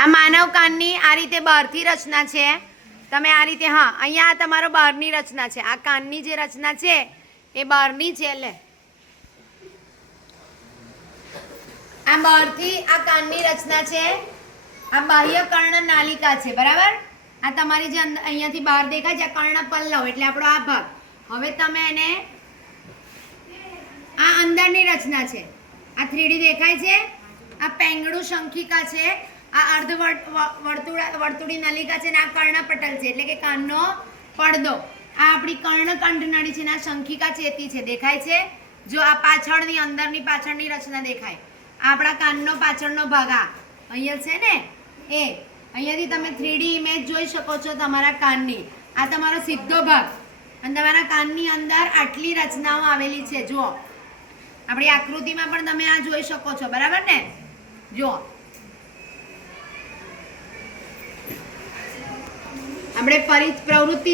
આ માનવ કાનની આ રીતે બહારથી રચના છે. તમે આ રીતે, હા, અહીંયા તમારો બહારની રચના છે. આ કાનની જે રચના છે, એ બહારની છે, લે. આ બહારથી આ કાનની રચના છે. આ બાહ્ય કર્ણ નાલિકા છે, બરાબર? આ તમારી જે અહીંયાથી બહાર દેખાય છે, આ કર્ણ પલ્લવ, એટલે આપણો આ ભાગ. હવે તમે એને આ અંદરની રચના છે. આ થ્રીડી દેખાય છે. આ પેંગડું શંખિકા છે. આ અર્ધ વર- વર્તુળા, વર્તુળી નલિકા છે ને આ કર્ણપટલ છે, એટલે કે કાનનો પડદો. આ આપણી કર્ણકંઠ નળી છે આ શંખિકા ચેતી છે, દેખાય છે? જો આ પાછળની, અંદરની પાછળની રચના દેખાય. આપણા કાનનો પાછળનો ભાગ આ. અહીંયા છે ને? એ. અહીંયાથી તમે થ્રીડી ઇમેજ જોઈ શકો છો તમારા કાનની. આ તમારો સીધો ભાગ. અને તમારા કાનની અંદર આટલી રચનાઓ આવેલી છે, જુઓ. આપણી આકૃતિમાં પણ તમે આ જોઈ શકો છો, બરાબર ને? જુઓ. આપણે ફરી પ્રવૃત્તિ